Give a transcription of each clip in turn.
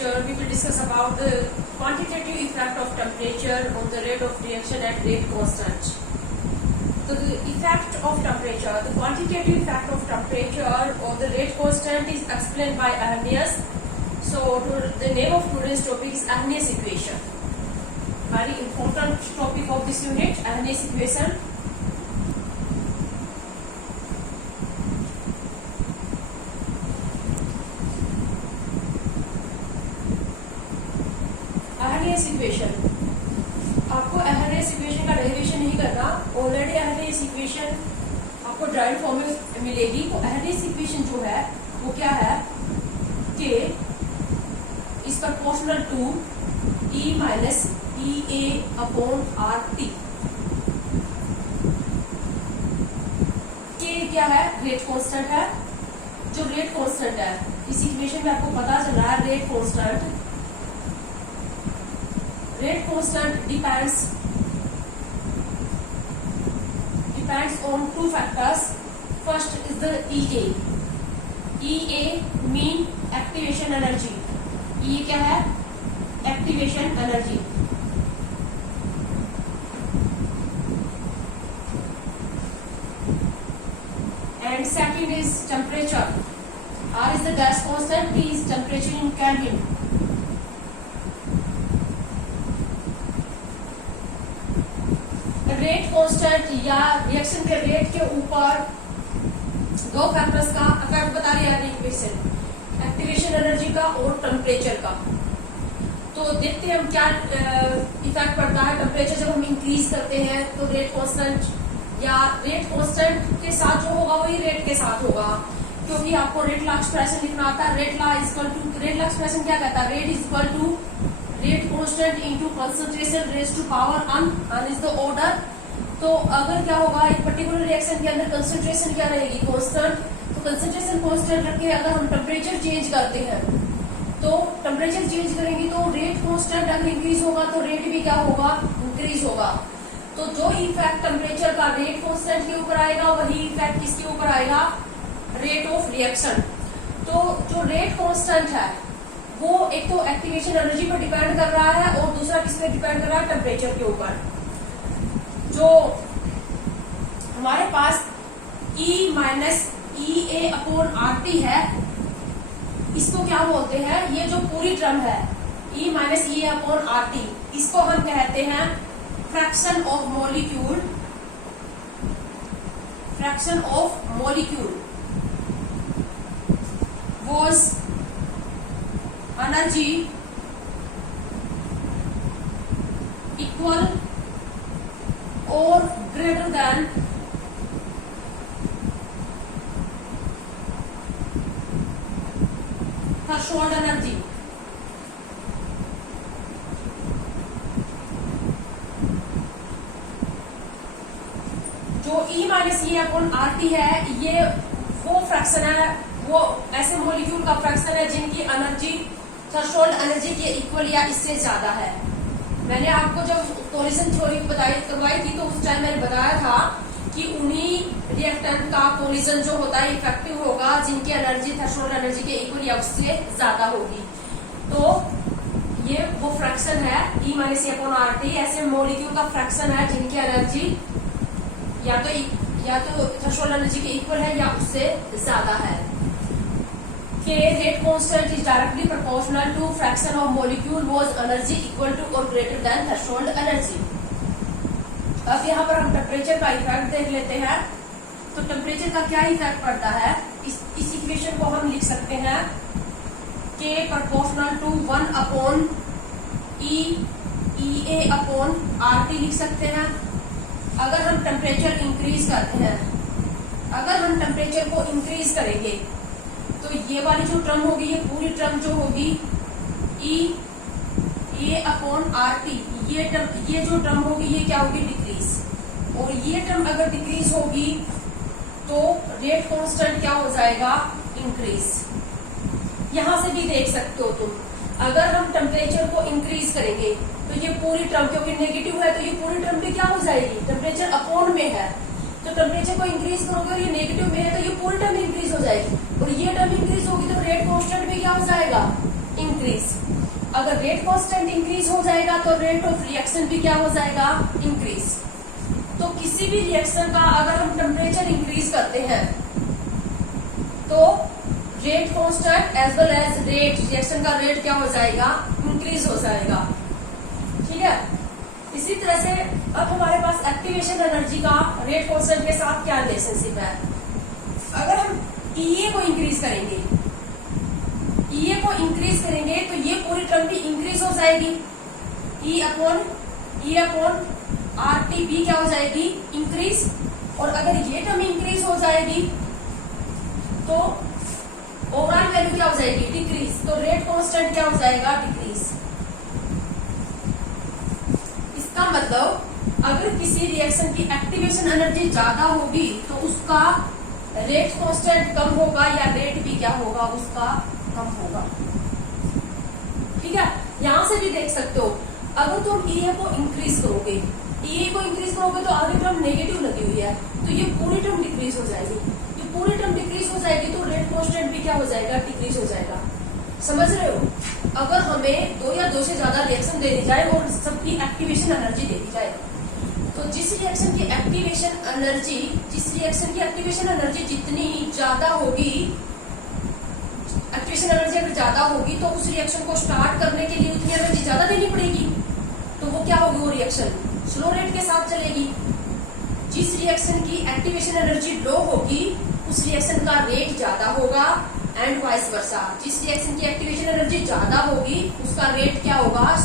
lecture we will discuss about the quantitative effect of temperature on the rate of reaction at rate constant. So the effect of temperature, the quantitative effect of temperature on the rate constant is explained by Arrhenius. So the name of today's topic is Arrhenius equation. Very important topic of this unit, Arrhenius equation. Arrhenius equation. आपको Arrhenius equation का derivation नहीं करना, already Arrhenius equation आपको drive form में मिलेगी. तो Arrhenius equation जो है वो क्या है कि इस proportional to E minus EA upon RT. के क्या है? रेट कांस्टेंट है. जो रेट कांस्टेंट है इस इक्वेशन में आपको पता चल रहा है rate constant depends on two factors. First is the EA. EA mean activation energy. EA क्या है? Activation energy. And second is temperature. R is the gas constant. T is temperature in Kelvin. Rate constant या reaction के rate के ऊपर दो factors का effect बता रही है इक्वेशन, एक्टिवेशन एनर्जी का और टेम्परेचर का. तो देखते हैं हम क्या इफेक्ट पड़ता है. टेम्परेचर जब हम इंक्रीज करते हैं तो रेट कांस्टेंट या रेट कांस्टेंट के साथ जो होगा वही रेट के साथ होगा, क्योंकि आपको रेट लॉ एक्सप्रेशन लिखना आता है. रेट लॉ एक्सप्रेशन क्या कहता है? Rate is equal to rate constant into concentration raise to power n is the order. तो अगर क्या होगा एक पर्टिकुलर रिएक्शन के अंदर कंसंट्रेशन क्या रहेगी? कांस्टेंट. तो कंसंट्रेशन कांस्टेंट रख के अगर हम टेम्परेचर चेंज करते हैं तो टेम्परेचर चेंज करेंगे तो रेट कांस्टेंट अगर इंक्रीज होगा तो रेट भी क्या होगा? इंक्रीज होगा. तो जो इफेक्ट टेम्परेचर का रेट कांस्टेंट के ऊपर आएगा वही इफेक्ट किसके ऊपर आएगा? Rate of reaction. तो जो रेट कांस्टेंट है वो एक तो एक्टिवेशन एनर्जी पर डिपेंड कर रहा है और दूसरा किस पे डिपेंड कर रहा है? टेम्परेचर के ऊपर. जो हमारे पास E minus EA upon RT है, इसको क्या बोलते हैं? ये जो पूरी टर्म है E minus EA upon RT, इसको हम कहते हैं fraction of molecule. Fraction of molecule was energy equal और ग्रेटर देन थ्रेशोल्ड एनर्जी. जो E minus E upon RT है ये वो फ्रैक्शन है, वो ऐसे मॉलिक्यूल का फ्रैक्शन है जिनकी एनर्जी थ्रेशोल्ड एनर्जी के इक्वल या इससे ज्यादा है. मैंने आपको जब कोलिजन थ्योरी करवाई थी तो उस टाइम मैंने बताया था कि उन्हीं रिएक्टेंट का कोलिजन जो होता है इफेक्टिव होगा जिनकी एनर्जी थ्रेशोल्ड एनर्जी के इक्वल या उससे ज्यादा होगी. तो ये वो फ्रैक्शन है E minus E upon RT. ऐसे मॉलिक्यूल का फ्रैक्शन है जिनकी एनर्जी या तो थ्रेशोल्ड एनर्जी के इक्वल है या उससे ज्यादा है. Rate constant is directly proportional to fraction of molecule was energy equal to और ग्रेटर देन थ्रेशोल्ड एनर्जी. अब यहाँ पर हम टेम्परेचर का इफेक्ट देख लेते हैं. तो टेम्परेचर का क्या इफेक्ट पड़ता है? इस इक्वेशन को हम लिख सकते हैं K proportional to 1 upon EA upon RT लिख सकते हैं. अगर हम टेम्परेचर इंक्रीज करते हैं, अगर हम टेम्परेचर को इंक्रीज करेंगे तो ये वाली जो टर्म होगी, ये पूरी टर्म जो होगी EA अपॉन RT, ये जो टर्म होगी ये क्या होगी? डिक्रीज. और ये टर्म अगर डिक्रीज होगी तो रेट कांस्टेंट क्या हो जाएगा? इंक्रीज. यहां से भी देख सकते हो तुम, अगर हम टेम्परेचर को इंक्रीज करेंगे तो ये पूरी टर्म, क्योंकि नेगेटिव है तो ये पूरी टर्म भी क्या हो जाएगी? टेम्परेचर अपॉन में है तो टेम्परेचर को इंक्रीज करोगे और ये नेगेटिव में है तो ये पूरी टर्म इंक्रीज हो जाएगी. और ये टर्म इंक्रीज होगी तो रेट कांस्टेंट भी क्या हो जाएगा? इंक्रीज। अगर रेट कांस्टेंट इंक्रीज हो जाएगा तो रेट ऑफ रिएक्शन भी क्या हो जाएगा, इंक्रीज। तो किसी भी रिएक्शन का अगर हम टेम्परेचर इंक्रीज करते हैं तो rate constant as well as rate, reaction का रेट क्या हो जाएगा, इंक्रीज हो जाएगा। ठीक है। इसी तरह से अब हमारे पास एक्टिवेशन एनर्जी का रेट कांस्टेंट के साथ क्या रिलेशनशिप है। अगर हम ईए को इंक्रीज करेंगे, ईए को इंक्रीज करेंगे तो ये पूरी टर्म भी इंक्रीज हो जाएगी। ई अपॉन आर टी बी क्या हो जाएगी, इंक्रीज। और अगर ये टर्म इंक्रीज हो जाएगी तो ओवरऑल वैल्यू क्या हो जाएगी, डिक्रीज। तो रेट कांस्टेंट क्या हो जाएगा, डिक्रीज। इसका मतलब अगर किसी रिएक्शन की एक्टिवेशन एनर्जी ज्यादा होगी तो उसका रेट कांस्टेंट कम होगा या रेट भी क्या होगा, उसका कम होगा। ठीक है। यहां से भी देख सकते हो, अगर तुम ईए को इंक्रीज करोगे, ईए को इंक्रीज करोगे तो आगे टर्म नेगेटिव लगी हुई है तो ये पूरी टर्म डिक्रीज हो जाएगी। ये पूरी टर्म डिक्रीज हो जाएगी तो रेट कांस्टेंट भी क्या हो जाएगा, डिक्रीज हो जाएगा। समझ रहे हो। अगर हमें दो या दो से ज्यादा रिएक्शन दे दी जाए और सबकी एक्टिवेशन एनर्जी दे दी जाए तो जिस रिएक्शन की एक्टिवेशन एनर्जी जितनी ज्यादा होगी, एक्टिवेशन एनर्जी अगर ज्यादा होगी तो उस रिएक्शन को स्टार्ट करने के लिए उतनी एनर्जी ज्यादा देनी पड़ेगी। तो वो क्या होगी, वो रिएक्शन स्लो रेट के साथ चलेगी। जिस रिएक्शन की एक्टिवेशन एनर्जी लो होगी उस रिएक्शन का रेट ज्यादा होगा एंड वाइस वर्सा। जिस रिएक्शन की एक्टिवेशन एनर्जी ज्यादा होगी उसका रेट क्या होगा,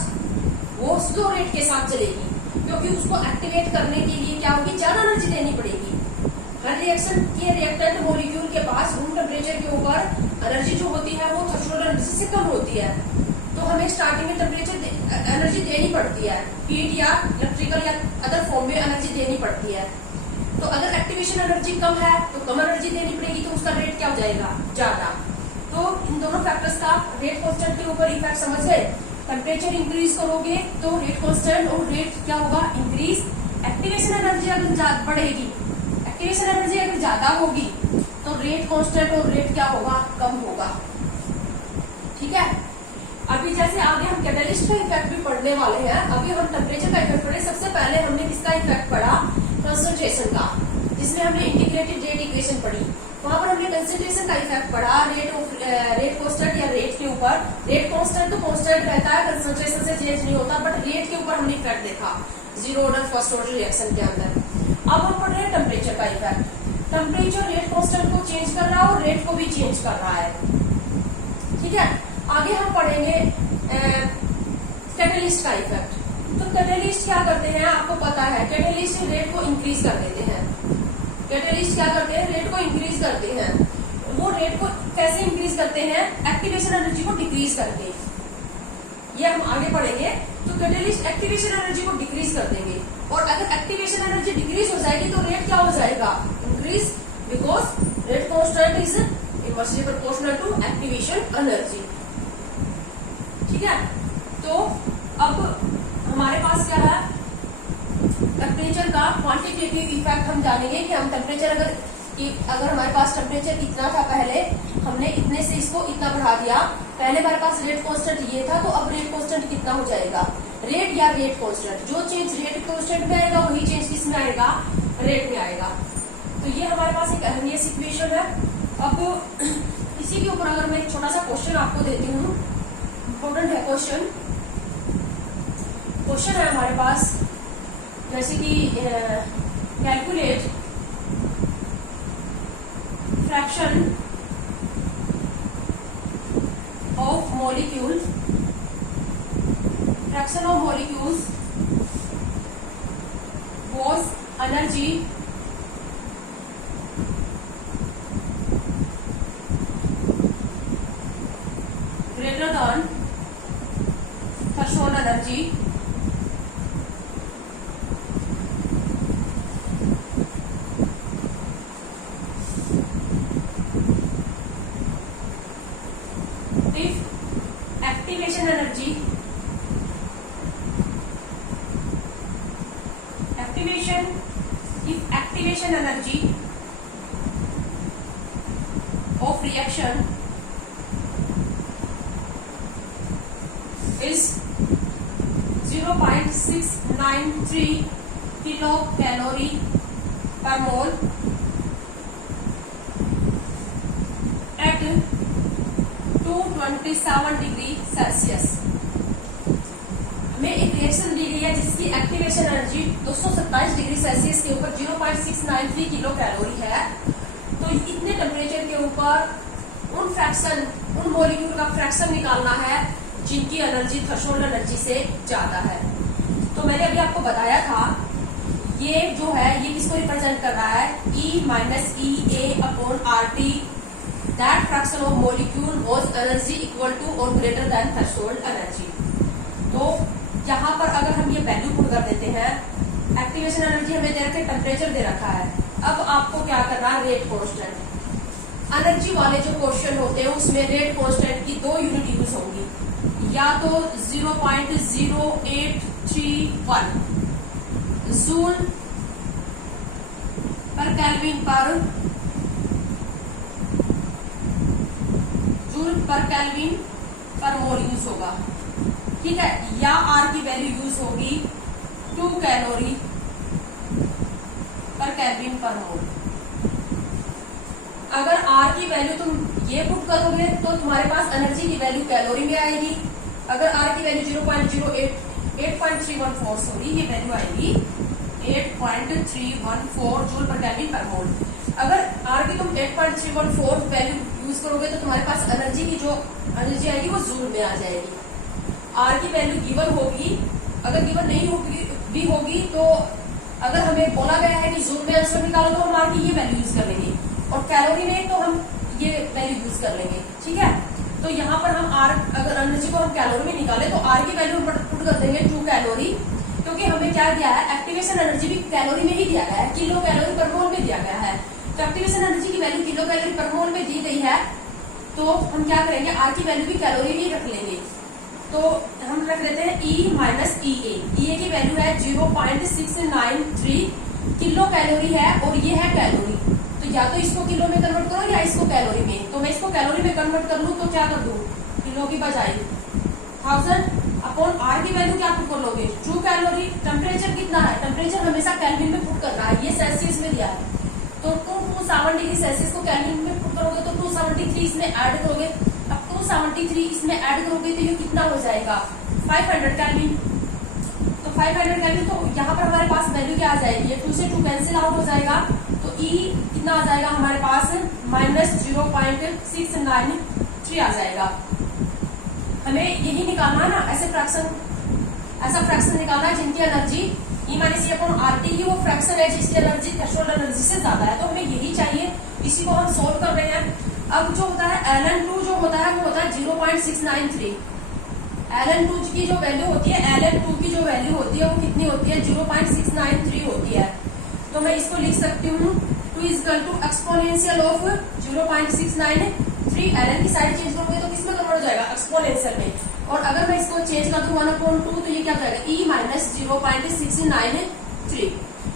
वो स्लो रेट के साथ चलेगी, क्योंकि उसको एक्टिवेट करने के लिए क्या होगी, ज्यादा एनर्जी देनी पड़ेगी। हर रिएक्शन के रिएक्टेंट मॉलिक्यूल के पास रूम टेम्परेचर के ऊपर एनर्जी जो होती है वो थ्रेशोल्ड एनर्जी से कम होती है, तो हमें स्टार्टिंग में टेम्परेचर एनर्जी देनी पड़ती है, हीट या इलेक्ट्रिकल या अदर फॉर्म में एनर्जी देनी पड़ती है। तो अगर एक्टिवेशन एनर्जी कम है तो कम एनर्जी देनी पड़ेगी तो उसका रेट क्या हो जाएगा, ज्यादा। तो इन दोनों फैक्टर्स का रेट कांस्टेंट के ऊपर इफेक्ट समझ गए। टेम्परेचर इंक्रीज करोगे तो रेट कांस्टेंट और रेट क्या होगा, इंक्रीज। एक्टिवेशन एनर्जी अगर बढ़ेगी, एक्टिवेशन एनर्जी अगर ज्यादा होगी तो रेट कांस्टेंट और रेट क्या होगा, कम होगा। ठीक है। अभी जैसे आगे हम कैटलिस्ट का इफेक्ट भी पढ़ने वाले हैं। अभी हम टेम्परेचर का इफेक्ट पढ़े। सबसे पहले हमने किसका इफेक्ट पढ़ा, कंसंट्रेशन का, जिसमें हमने इंटीग्रेटेड रेट इक्वेशन पढ़ी। वहां पर हमने कंसंट्रेशन का इफेक्ट पढ़ा रेट कांस्टेंट या रेट के ऊपर। रेट कांस्टेंट तो कांस्टेंट रहता है, कंसंट्रेशन से चेंज नहीं होता, बट रेट के ऊपर हमने इफेक्ट देखा zero order first order reaction के अंदर। अब हम पढ़ रहे हैं टेम्परेचर का इफेक्ट। टेम्परेचर रेट कांस्टेंट को चेंज कर रहा है और रेट को भी चेंज कर रहा है। ठीक है। आगे हम पढ़ेंगे कैटलिस्ट का इफेक्ट। तो कैटलिस्ट क्या करते हैं, आपको पता है, कैटलिस्ट रेट को इंक्रीज कर देते हैं। कैटलिस्ट क्या करते हैं, रेट को इंक्रीज करते हैं। वो रेट को कैसे इंक्रीज करते हैं, एक्टिवेशन एनर्जी को डिक्रीज करके। ये हम आगे पढ़ेंगे। तो कैटलिस्ट एक्टिवेशन एनर्जी को डिक्रीज कर देंगे, और अगर एक्टिवेशन एनर्जी डिक्रीज हो जाएगी तो रेट क्या हो जाएगा, increase, because rate constant is inversely proportional to activation energy. ठीक है। तो अब हमारे पास क्या है, टेम्परेचर का क्वांटिटेटिव इफेक्ट हम जानेंगे कि हम टेम्परेचर अगर हमारे पास टेम्परेचर इतना था, पहले हमने इतने से इसको इतना बढ़ा दिया। पहले हमारे पास रेट कांस्टेंट ये था, तो अब रेट कांस्टेंट कितना हो जाएगा, रेट या रेट कांस्टेंट। जो चेंज रेट कांस्टेंट में आएगा वही चेंज किस में आएगा, रेट में आएगा। तो ये हमारे पास एक अहमियत इक्वेशन है। अब इसी के ऊपर अगर मैं एक छोटा सा क्वेश्चन आपको देती हूँ, इम्पोर्टेंट है क्वेश्चन। क्वेश्चन है हमारे पास जैसे कि calculate fraction of molecules, fraction of molecules was energy greater than threshold energy if activation energy of reaction 693 kilo calorie पर मोल एट 227 डिग्री सेल्सियस। हमें एक रिएक्शन दी गई है जिसकी एक्टिवेशन एनर्जी 227 डिग्री सेल्सियस के ऊपर 0.693 किलो कैलोरी है। तो इतने टेम्परेचर के ऊपर उन मॉलिक्यूल का फ्रैक्शन निकालना है जिनकी एनर्जी थ्रेशोल्ड एनर्जी से ज्यादा है। तो मैंने अभी आपको बताया था ये जो है ये किसको रिप्रेजेंट कर रहा है, E minus E A upon R T, that fraction of molecule was energy equal to और ग्रेटर देन थ्रेशोल्ड एनर्जी। तो यहाँ पर अगर हम ये वैल्यू पुट कर देते हैं, एक्टिवेशन एनर्जी हमें दे रखा है, टेम्परेचर दे रखा है। अब आपको क्या करना है, रेट कांस्टेंट। एनर्जी वाले जो क्वेश्चन होते हैं उसमें रेट कांस्टेंट की 2 यूनिट यूज होंगी, या तो 0.0831 जूल पर केल्विन पर मोल यूज होगा, ठीक है, या आर की वैल्यू यूज होगी 2 कैलोरी पर केल्विन पर मोल। अगर आर की वैल्यू तुम ये पुट करोगे तो तुम्हारे पास एनर्जी की वैल्यू कैलोरी में आएगी। अगर आर की वैल्यू 8.314 सॉरी ये वैल्यू आएगी 8.314 जूल पर केल्विन पर मोल। अगर आर की तुम 8.314 वैल्यू यूज करोगे तो तुम्हारे पास एनर्जी की जो एनर्जी आएगी वो जूल में आ जाएगी। आर की वैल्यू गिवन होगी, अगर गिवन नहीं होगी तो अगर हमें बोला गया है कि जूल में आंसर निकालो तो हम आर की ये वैल्यू यूज कर लेंगे, और कैलोरी में तो हम ये वैल्यू यूज कर लेंगे, ठीक है। तो यहाँ पर हम आर, अगर एनर्जी को हम कैलोरी में निकाले तो आर की वैल्यू हम पुट कर देंगे 2 कैलोरी, क्योंकि हमें क्या दिया है, एक्टिवेशन एनर्जी भी कैलोरी में ही दिया गया है, किलो कैलोरी पर मोल में दिया गया है। तो एक्टिवेशन एनर्जी की वैल्यू किलो कैलोरी पर मोल में दी गई है, तो हम क्या करेंगे, आर की वैल्यू भी कैलोरी में ही रख लेंगे। तो हम रख लेते हैं E माइनस ई ए की वैल्यू है 0.693 किलो कैलोरी है, और ये है कैलोरी। तो या तो इसको किलो में कन्वर्ट करो या इसको कैलोरी में। तो मैं इसको कैलोरी में कन्वर्ट कर लूं तो क्या कर दूं, किलो की बजाय 1000 अपॉन आर की वैल्यू क्या पुट कर लोगे, 2 कैलोरी। टेम्परेचर कितना है, टेम्परेचर हमेशा केल्विन में पुट करना है, ये सेल्सियस में दिया है। तो 227 डिग्री सेल्सियस को केल्विन में पुट करोगे तो 273 इसमें ऐड करोगे। अब 273 इसमें ऐड करोगे तो ये कितना हो जाएगा, 500 केल्विन। तो 500 केल्विन, तो यहाँ पर हमारे पास वैल्यू क्या आ जाएगी, ये 2 से 2 कैंसिल आउट हो जाएगा। तो E कितना आ जाएगा हमारे पास, माइनस 0.693 आ जाएगा। हमें यही निकालना है ना, ऐसा फ्रैक्शन निकालना है जिनकी energy E minus E upon R T की वो फ्रैक्शन है जिसकी एनर्जी थ्रेशोल्ड एनर्जी से ज्यादा है। तो हमें यही चाहिए, इसी को हम सोल्व कर रहे हैं। अब जो होता है ln2 जो होता है वो होता है 0.693। ln2 की जो वैल्यू होती है, ln2 की जो वैल्यू होती है वो कितनी होती है, 0.693 होती है। तो मैं इसको लिख सकती हूँ 2 equal to exponential of 0.693। ln की साइड चेंज करोगे तो किसमें कन्वर्ट हो जाएगा, एक्सपोनेंशियल में। और अगर मैं इसको चेंज कर दूं 1/2 तो ये क्या हो जाएगा, E माइनस 0.693,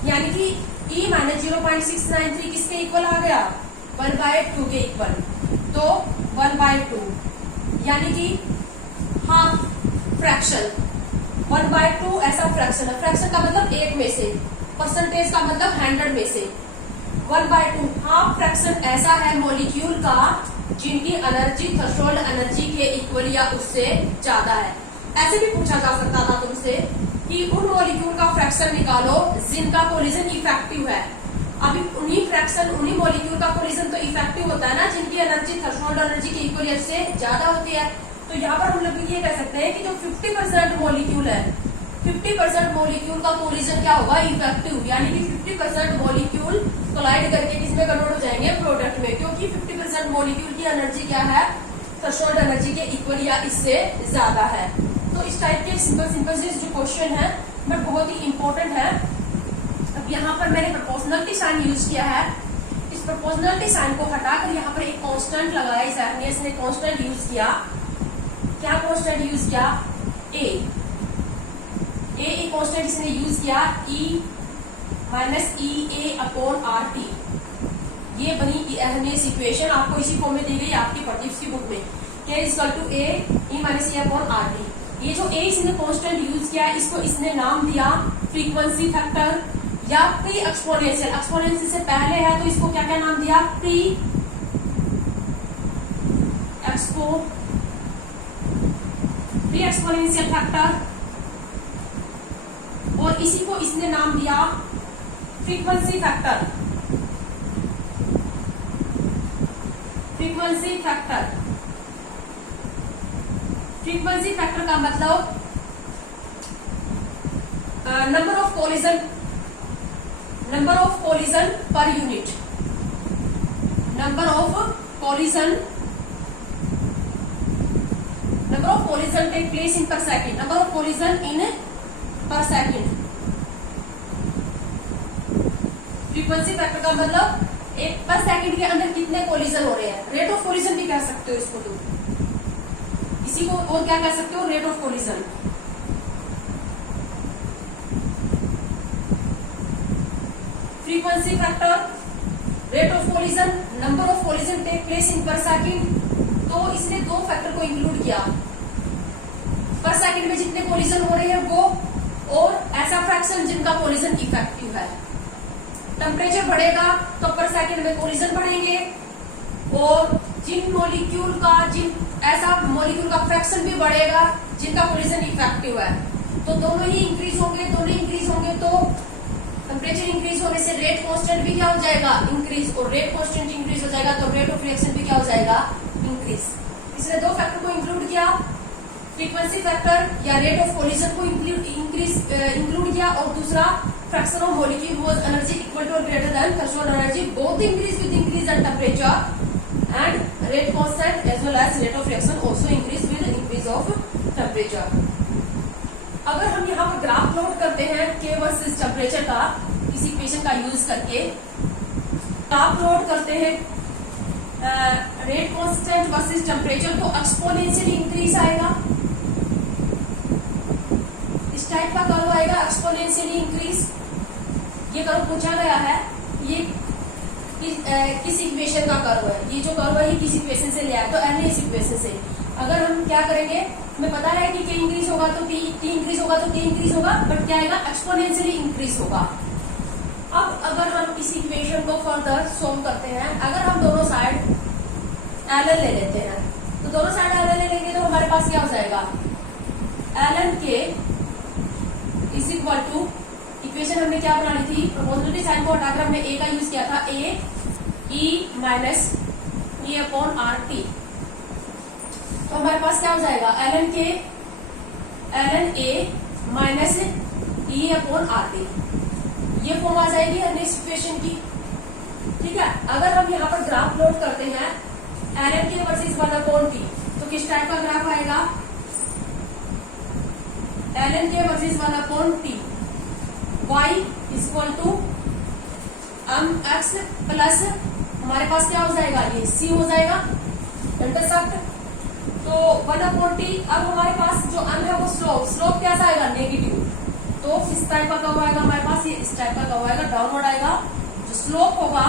यानी कि E माइनस 0.693 किसके इक्वल आ गया, 1/2 के इक्वल। तो 1/2 यानी कि हाफ फ्रैक्शन, 1/2 ऐसा फ्रैक्शन है। फ्रैक्शन का मतलब 1 में से, परसेंटेज का मतलब 100 में से। 1/2 हाफ फ्रैक्शन ऐसा है मॉलिक्यूल का जिनकी एनर्जी थ्रेशोल्ड एनर्जी के इक्वल या उससे ज्यादा है। ऐसे भी पूछा जा सकता था तुमसे कि उन मॉलिक्यूल का फ्रैक्शन निकालो जिनका कोलिजन इफेक्टिव है। अभी उन्हीं मॉलिक्यूल का कोलिजन तो इफेक्टिव होता है ना जिनकी एनर्जी थ्रेशोल्ड एनर्जी के इक्वल या उससे ज्यादा होती है। तो यहाँ पर हम लोग ये कह सकते हैं कि जो 50% मॉलिक्यूल है, 50% मॉलिक्यूल का कोलिजन क्या होगा, इफेक्टिव, यानी कि 50% मॉलिक्यूल कोलाइड करके किसमें कन्वर्ट हो जाएंगे, प्रोडक्ट में, क्योंकि 50% मॉलिक्यूल की एनर्जी क्या है, थ्रेशोल्ड एनर्जी के इक्वल या इससे ज्यादा है। तो इस टाइप के सिंपल से जो क्वेश्चन है बट बहुत ही इंपॉर्टेंट है। अब यहाँ पर मैंने प्रोपोर्शनलिटी साइन यूज किया है। इस प्रोपोर्शनलिटी साइन को हटाकर यहाँ पर एक कांस्टेंट लगाया, इस एर्नियस ने कांस्टेंट यूज किया। क्या कांस्टेंट यूज किया, ए कांस्टेंट इसने यूज किया, E minus E A upon R T. ये बनी एर्नियस इक्वेशन, आपको इसी फॉर्म में दी गई आपकी पॉलिटिक्स की बुक में, K equal to E minus E upon R T. ये जो ए इसने कांस्टेंट यूज किया इसको इसने नाम दिया फ्रीक्वेंसी फैक्टर या प्री एक्सपोनेंशियल। एक्सपोनेंशियल से पहले है तो इसको क्या क्या नाम दिया, प्री एक्सपोनेंशियल फैक्टर, और इसी को इसने नाम दिया frequency factor. Frequency factor, frequency factor का मतलब number of collision per unit, number of collision take place in per second, number of collision in per second. Frequency factor का मतलब एक पर सेकेंड के अंदर कितने कोलिजन हो रहे हैं, रेट ऑफ कोलिजन भी कह सकते हो इसको तुम, इसी को और क्या कह सकते हो, rate of collision. Frequency factor, rate of collision, number of collision take place in per second. तो इसने दो फैक्टर को इंक्लूड किया, पर सेकेंड में जितने कोलिजन हो रहे हैं वो, और ऐसा फ्रैक्शन जिनका कोलिजन इफेक्टिव है। टेम्परेचर बढ़ेगा तो पर सेकेंड में कोलिजन बढ़ेंगे, और जिन मॉलिक्यूल का ऐसा मॉलिक्यूल का फ्रैक्शन भी बढ़ेगा जिनका कोलिजन इफेक्टिव है। तो दोनों ही इंक्रीज होंगे, तो टेम्परेचर इंक्रीज होने से रेट कांस्टेंट भी क्या हो जाएगा, इंक्रीज, और रेट कांस्टेंट इंक्रीज हो जाएगा तो रेट ऑफ रिएक्शन भी क्या हो जाएगा, इंक्रीज। इसने दो फैक्टर को इंक्लूड किया, फ्रीक्वेंसी फैक्टर या रेट ऑफ कोलिजन को इंक्लूड किया, और दूसरा fraction of molecule was energy equal to और greater than threshold energy, both increase with increase in temperature and rate constant as well as rate of reaction also increase with increase of temperature. अगर हम यहाँ पर graph plot करते हैं के versus temperature का, इस इक्वेशन का यूज करके ग्राफ प्लॉट करते हैं रेट कांस्टेंट वर्सेस टेम्परेचर, तो एक्सपोनेंशियली इंक्रीज आएगा, इस टाइप का कर्व आएगा एक्सपोनेंशियली इंक्रीज। ये कर्व पूछा गया है, ये किस इक्वेशन का कर्व है, ये जो कर्व है ये किस इक्वेशन से लिया है, तो इस इक्वेशन से। अगर हम क्या करेंगे, हमें पता है कि के इंक्रीज होगा तो टी इंक्रीज होगा, तो के इंक्रीज होगा, बट क्या आएगा, एक्सपोनेंशियली इंक्रीज होगा। अब अगर हम इस इक्वेशन को फर्दर सोल्व करते हैं, अगर हम दोनों साइड ln ले लेते हैं, तो दोनों साइड ln ले लेंगे तो हमारे पास क्या हो जाएगा, ln के इज इक्वल टू, इक्वेशन हमने क्या बना ली थी, प्रोपोर्शनलिटी साइन को हटाकर हमने a का यूज किया था, a e minus e upon R T. तो हमारे पास क्या हो जाएगा, ln a minus e upon R T, ये फॉर्म आ जाएगी नेक्स्ट इक्वेशन की। ठीक है, अगर हम यहाँ पर ग्राफ प्लॉट करते हैं ln के वर्सेस 1 अपॉन टी, तो किस टाइप का ग्राफ आएगा, ln के versus 1 upon T, y equal to mx plus हमारे पास क्या हो जाएगा, ये c हो जाएगा इंटरसेप्ट, तो 1 अपॉन टी। अब हमारे पास जो m है वो स्लोप कैसा आएगा, नेगेटिव, तो इस टाइप का कर्व आएगा हमारे पास, ये इस टाइप का कर्व आएगा, डाउनवर्ड आएगा। जो स्लोप होगा,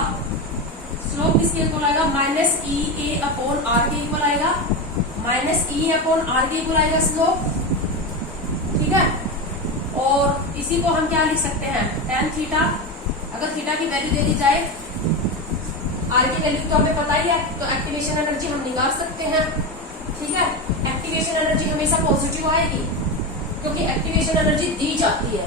स्लोप किसके इक्वल आएगा, minus E A upon R के इक्वल आएगा, माइनस ई अपॉन आर के इक्वल आएगा स्लोप। ठीक है, और इसी को हम क्या लिख सकते हैं, tan थीटा। अगर थीटा की वैल्यू दे दी जाए, आर की वैल्यू तो हमें पता ही है, तो एक्टिवेशन एनर्जी हम निकाल सकते हैं। ठीक है, एक्टिवेशन एनर्जी हमेशा पॉजिटिव आएगी, क्योंकि एक्टिवेशन एनर्जी दी जाती है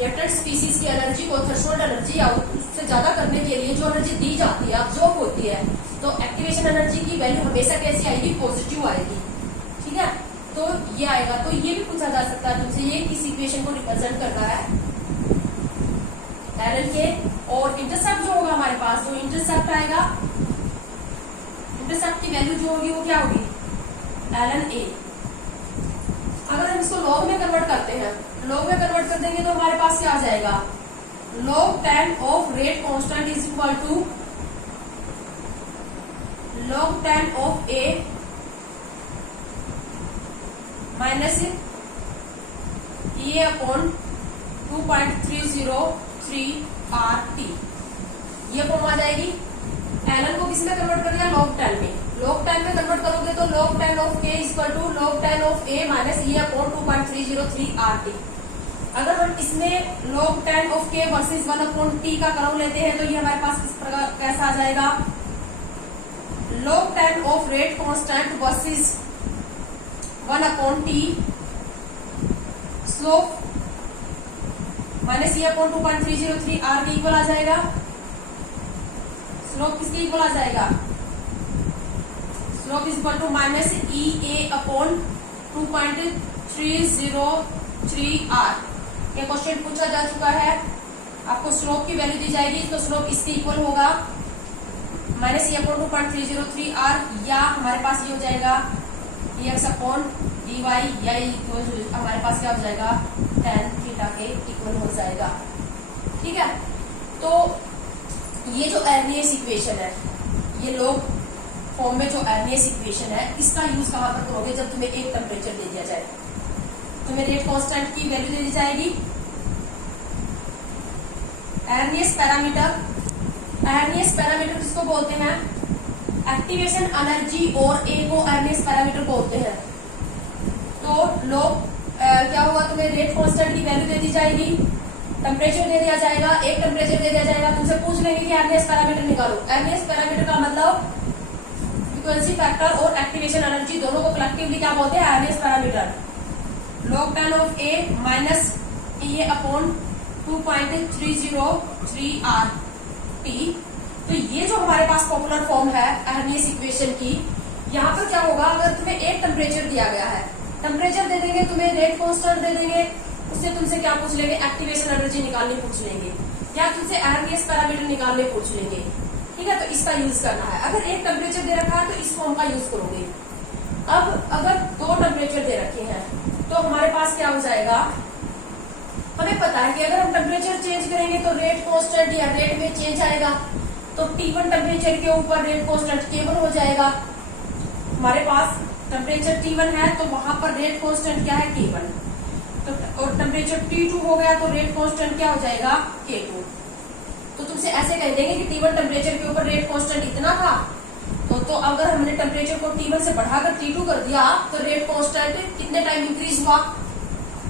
रिएक्टेंट स्पीसीज की एनर्जी को थ्रेशोल्ड एनर्जी या उससे ज्यादा करने के लिए जो एनर्जी दी जाती है, अब्सॉर्ब होती है, तो एक्टिवेशन एनर्जी की वैल्यू हमेशा कैसी आएगी, पॉजिटिव आएगी। ठीक है, तो ये आएगा, तो ये भी पूछा जा सकता है तुमसे, ये किस इक्वेशन को रिप्रेजेंट करता है, ln के, और इंटरसेप्ट जो होगा हमारे पास, जो इंटरसेप्ट आएगा, इंटरसेप्ट की वैल्यू जो होगी वो क्या होगी, ln a। अगर हम इसको लॉग में कन्वर्ट करते हैं, लॉग में कन्वर्ट कर देंगे तो हमारे पास क्या आ जाएगा, log tan of rate constant is equal to log tan of a minus e upon 2.303 RT, ये फॉर्म आ जाएगी। ln को किस में कन्वर्ट कर दिया, log tan में, log tan में कन्वर्ट करोगे तो log tan of k equal to log tan of a minus e upon 2.303 RT। अगर हम इसमें log 10 of k versus 1/t का कर्व लेते हैं तो ये हमारे पास किस प्रकार कैसा आ जाएगा, log 10 of rate constant versus 1/t slope minus e upon 2.303 r के इक्वल आ जाएगा। स्लोप किसके इक्वल आ जाएगा, slope is equal to minus E A upon 2.303 r। ये क्वेश्चन पूछा जा चुका है, आपको स्लोप की वैल्यू दी जाएगी तो स्लोप इसके इक्वल होगा माइनस ई अपॉन 2.303 r, या हमारे पास ये हो जाएगा एक्स अपॉन डी वाई, या हमारे पास क्या हो जाएगा tan थीटा के इक्वल हो जाएगा। ठीक है, तो ये जो एर्नियस इक्वेशन है, ये लोग फॉर्म में जो एर्नियस इक्वेशन है, इसका यूज कहां पर करोगे, जब तुम्हें एक टेम्परेचर दे दिया जाए, तुम्हें रेट कांस्टेंट की वैल्यू दे दी जाएगी, एर्नियस पैरामीटर। एर्नियस पैरामीटर किसको बोलते हैं, एक्टिवेशन एनर्जी और ए को एर्नियस पैरामीटर बोलते हैं। तो लोग क्या हुआ, तुम्हें रेट कांस्टेंट की वैल्यू दे दी जाएगी, टेम्परेचर दे दिया जाएगा, एक टेम्परेचर दे दिया जाएगा, तुमसे पूछ लेंगे कि एर्नियस पैरामीटर निकालो। एर्नियस पैरामीटर का मतलब फ्रीक्वेंसी फैक्टर और एक्टिवेशन एनर्जी दोनों को कलेक्टिवली क्या बोलते हैं, Arrhenius parameter. log 10 of A minus A upon 2.303 r t। तो ये जो हमारे पास पॉपुलर फॉर्म है एर्नियस इक्वेशन की, यहाँ पर क्या होगा, अगर तुम्हें एक टेम्परेचर दिया गया है, टेम्परेचर दे देंगे, तुम्हें रेट कांस्टेंट दे देंगे, उससे तुमसे क्या पूछ लेंगे, एक्टिवेशन एनर्जी निकालने पूछ लेंगे, या तुमसे एर्नियस पैरामीटर निकालने पूछ लेंगे। ठीक है, तो इसका यूज करना है। अगर एक टेम्परेचर दे रखा है तो इस फॉर्म का यूज करोगे। अब अगर दो टेम्परेचर दे रखे हैं तो हमारे पास क्या हो जाएगा, हमें पता है कि अगर हम टेम्परेचर चेंज करेंगे तो रेट कांस्टेंट या रेट में चेंज आएगा, तो T1 टेम्परेचर के ऊपर रेट कांस्टेंट K1 हो जाएगा। हमारे पास टेम्परेचर T1 है तो वहां पर रेट कांस्टेंट क्या है, K1। तो और टेम्परेचर T2 हो गया तो रेट कांस्टेंट क्या हो जाएगा, K2। तो तुमसे ऐसे कह देंगे कि T1 टेम्परेचर के ऊपर रेट कांस्टेंट इतना था, तो अगर हमने टेम्परेचर को T1 से बढ़ाकर T2 कर दिया तो रेट कांस्टेंट कितने टाइम इंक्रीज हुआ।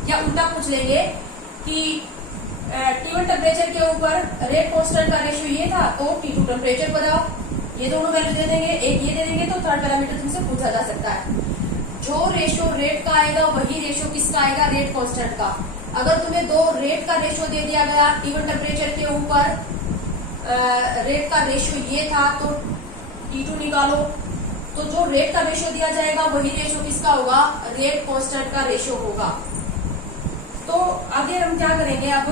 या उल्टा पूछ लेंगे कि T1 टेम्परेचर के ऊपर रेट कांस्टेंट का रेशियो ये था तो T2 टेम्परेचर बताओ। ये दोनों वैल्यू दे देंगे, एक ये दे देंगे, तो थर्ड पैरामीटर तुमसे पूछा जा सकता है। जो रेशियो रेट का आएगा वही रेशियो किसका आएगा, रेट कांस्टेंट का। अगर तुम्हें दो रेट का रेशियो दे दिया गया, T1 टेम्परेचर के ऊपर रेट का रेशियो ये था तो T2 निकालो, तो जो रेट का रेशियो दिया जाएगा वही रेशियो किसका होगा, रेट कांस्टेंट का रेशियो होगा। तो आगे हम क्या करेंगे, अब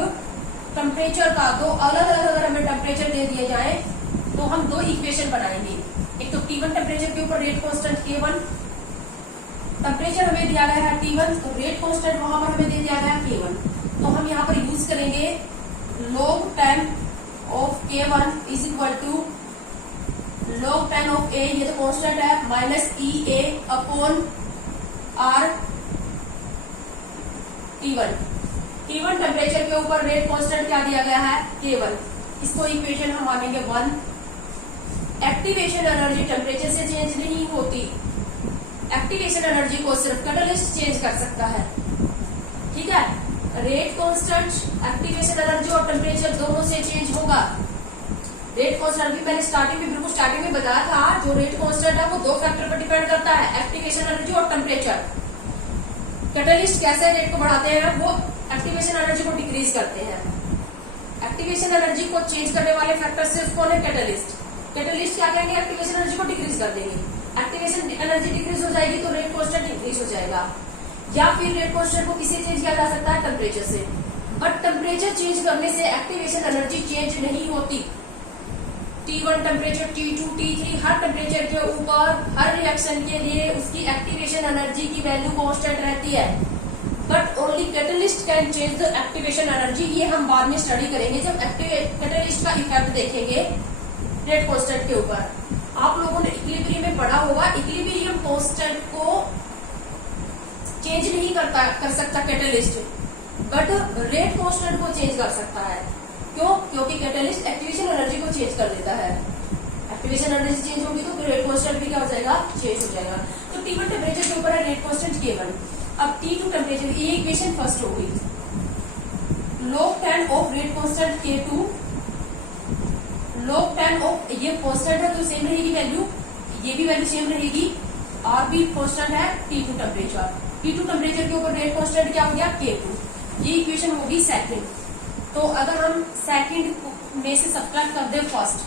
टेम्परेचर का दो अलग अलग अगर हमें टेम्परेचर दे दिए जाए तो हम दो इक्वेशन बनाएंगे। एक तो T1 टेम्परेचर के ऊपर रेट कांस्टेंट K1, टेम्परेचर हमें दिया गया है T1 तो रेट कांस्टेंट वहां पर हमें दे दिया गया है K1। तो हम यहाँ पर यूज करेंगे log 10 of K1 is equal to log 10 of A, ये तो कांस्टेंट है, minus E A upon R T1। T1 temperature के ऊपर रेट कांस्टेंट क्या दिया गया है, K1। इसको इक्वेशन हम मानेंगे 1। एक्टिवेशन एनर्जी टेम्परेचर से चेंज नहीं होती, एक्टिवेशन एनर्जी को सिर्फ कैटलिस्ट चेंज कर सकता है। ठीक है, रेट कांस्टेंट एक्टिवेशन एनर्जी और टेम्परेचर दोनों से चेंज होगा। रेट कांस्टेंट भी मैंने बिल्कुल स्टार्टिंग में बताया था, जो रेट कांस्टेंट है वो दो फैक्टर पर डिपेंड करता है, एक्टिवेशन एनर्जी और टेम्परेचर। कैटलिस्ट कैसे रेट को बढ़ाते हैं, वो एक्टिवेशन एनर्जी को डिक्रीज करते हैं। एक्टिवेशन एनर्जी को चेंज करने वाले फैक्टर सिर्फ कौन है, कैटलिस्ट। कैटलिस्ट क्या करेंगे, एक्टिवेशन एनर्जी को डिक्रीज कर देंगे। एक्टिवेशन एनर्जी डिक्रीज हो जाएगी तो रेट कांस्टेंट इंक्रीज हो जाएगा। या फिर रेट कांस्टेंट को किससे चेंज किया जा सकता है, टेम्परेचर से। बट टेम्परेचर चेंज करने से एक्टिवेशन एनर्जी चेंज नहीं होती। T1 टेम्परेचर, T2, T3 हर टेम्परेचर के ऊपर हर रिएक्शन के लिए उसकी एक्टिवेशन एनर्जी की वैल्यू कांस्टेंट रहती है। But only catalyst can change the activation energy. ये हम बाद में स्टडी करेंगे जब कैटलिस्ट का इफेक्ट देखेंगे रेट कांस्टेंट के ऊपर। आप लोगों ने इक्विलिब्रियम में पढ़ा होगा, इक्विलिब्रियम कांस्टेंट को चेंज नहीं कर सकता कैटलिस्ट, बट रेट कांस्टेंट को चेंज कर सकता है। क्यों? क्योंकि कैटलिस्ट एक्टिवेशन एनर्जी को चेंज कर देता है। एक्टिवेशन एनर्जी चेंज होगी तो रेट कांस्टेंट भी क्या हो जाएगा, चेंज हो जाएगा। तो T1 टेम्परेचर के ऊपर है रेट कांस्टेंट K1। अब T2 टेम्परेचर, ये इक्वेशन फर्स्ट हो गई। log tan of rate constant K2, log tan of ये कांस्टेंट है तो सेम रहेगी वैल्यू, ये भी वैल्यू सेम रहेगी, और भी कांस्टेंट है T2 टेम्परेचर। T2 टेम्परेचर के ऊपर रेट कांस्टेंट क्या हो गया K2। ये इक्वेशन होगी सेकंड। तो अगर हम सेकंड में से सब्ट्रैक्ट कर दे फर्स्ट,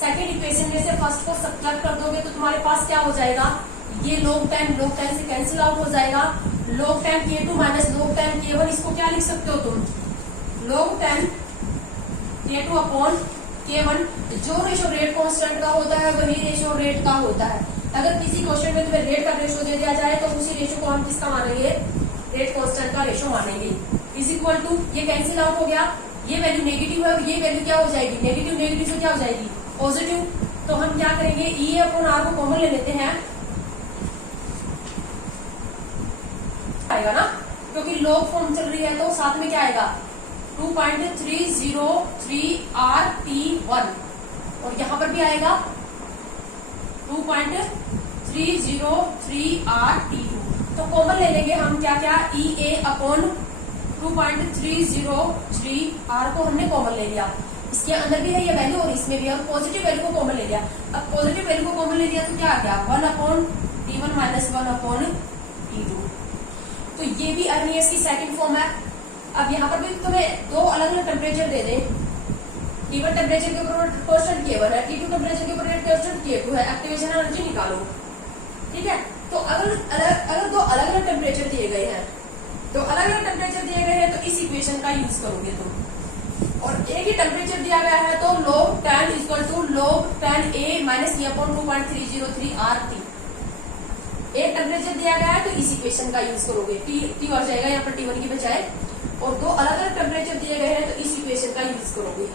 सेकंड इक्वेशन में से फर्स्ट को सब्ट्रैक्ट कर दोगे तो तुम्हारे पास क्या हो जाएगा, ये log tan से कैंसिल आउट हो जाएगा, log tan K2 minus log tan K1, इसको क्या लिख सकते हो तुम, log tan K2 upon K1। जो रेशो रेट कांस्टेंट का होता है वही रेशो रेट का होता है। अगर किसी क्वेश्चन में तुम्हें रेट का रेशो दे दिया जाए तो उसी रेशो को हम किसका मानेंगे, रेट कांस्टेंट का रेशो मानेंगे। इज इक्वल टू, ये कैंसिल आउट हो गया, ये वैल्यू नेगेटिव है और ये वैल्यू क्या हो जाएगी, नेगेटिव नेगेटिव से क्या हो जाएगी पॉजिटिव। तो हम क्या करेंगे, ई अपॉन आर को कॉमन ले लेते हैं, आएगा ना, क्योंकि लॉग फॉर्म चल रही है तो साथ में क्या आएगा 2.303 RT1, और यहां पर भी आएगा 2.303 RT2। तो कॉमन ले लेंगे हम क्या क्या, ई ए अपॉन 2.303 R को हमने कॉमन ले लिया, इसके अंदर भी है ये वैल्यू और इसमें भी है, और पॉजिटिव वैल्यू को कॉमन ले लिया। अब पॉजिटिव वैल्यू को कॉमन ले लिया तो क्या आ गया 1/T1 माइनस 1/T2। तो ये भी अर्नियस की सेकंड फॉर्म है। अब यहाँ पर भी तुम्हें दो अलग अलग टेम्परेचर दे दें, T1 टेम्परेचर के ऊपर कांस्टेंट K1 है, T2 टेम्परेचर के ऊपर कांस्टेंट K2 है, एक्टिवेशन एनर्जी निकालो। ठीक है, तो अगर दो अलग अलग टेम्परेचर दिए गए हैं, तो अलग अलग टेम्परेचर दिए गए हैं तो इस इक्वेशन का यूज करोगे तुम। और एक ही टेम्परेचर दिया गया है तो log tan equal to log tan A minus E upon 2.303 RT। एक टेम्परेचर दिया गया है तो इस इक्वेशन का यूज करोगे, टी और जाएगा यहाँ पर T1 की बजाय, और दो अलग अलग टेम्परेचर दिए गए हैं तो इस इक्वेशन का यूज करोगे।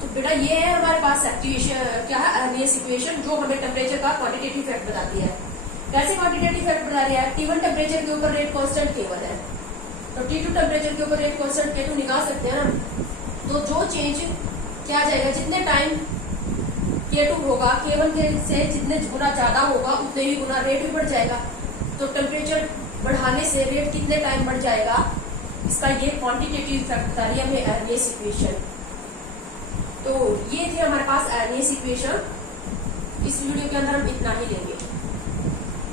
तो बेटा ये है हमारे पास एक्टिवेशन क्या है, अर्नियस इक्वेशन, जो हमें टेम्परेचर का क्वांटिटेटिव फैक्ट बताती है। कैसे क्वांटिटेटिव फैक्ट बता रही है, T1 टेम्परेचर के ऊपर रेट कांस्टेंट K1 है, तो T2 टेम्परेचर के ऊपर रेट कांस्टेंट K2 निकाल सकते हैं ना। तो जो चेंज क्या आ जाएगा, जितने टाइम K2 होगा K1 से जितने गुना ज्यादा होगा उतने ही गुना रेट भी बढ़ जाएगा। तो टेम्परेचर बढ़ाने से रेट कितने टाइम बढ़ जाएगा, इसका ये क्वांटिटेटिव फैक्ट बता रही है हमें अर्नियस इक्वेशन। तो ये थे हमारे पास अर्नियस इक्वेशन। इस वीडियो के अंदर हम इतना ही लेंगे।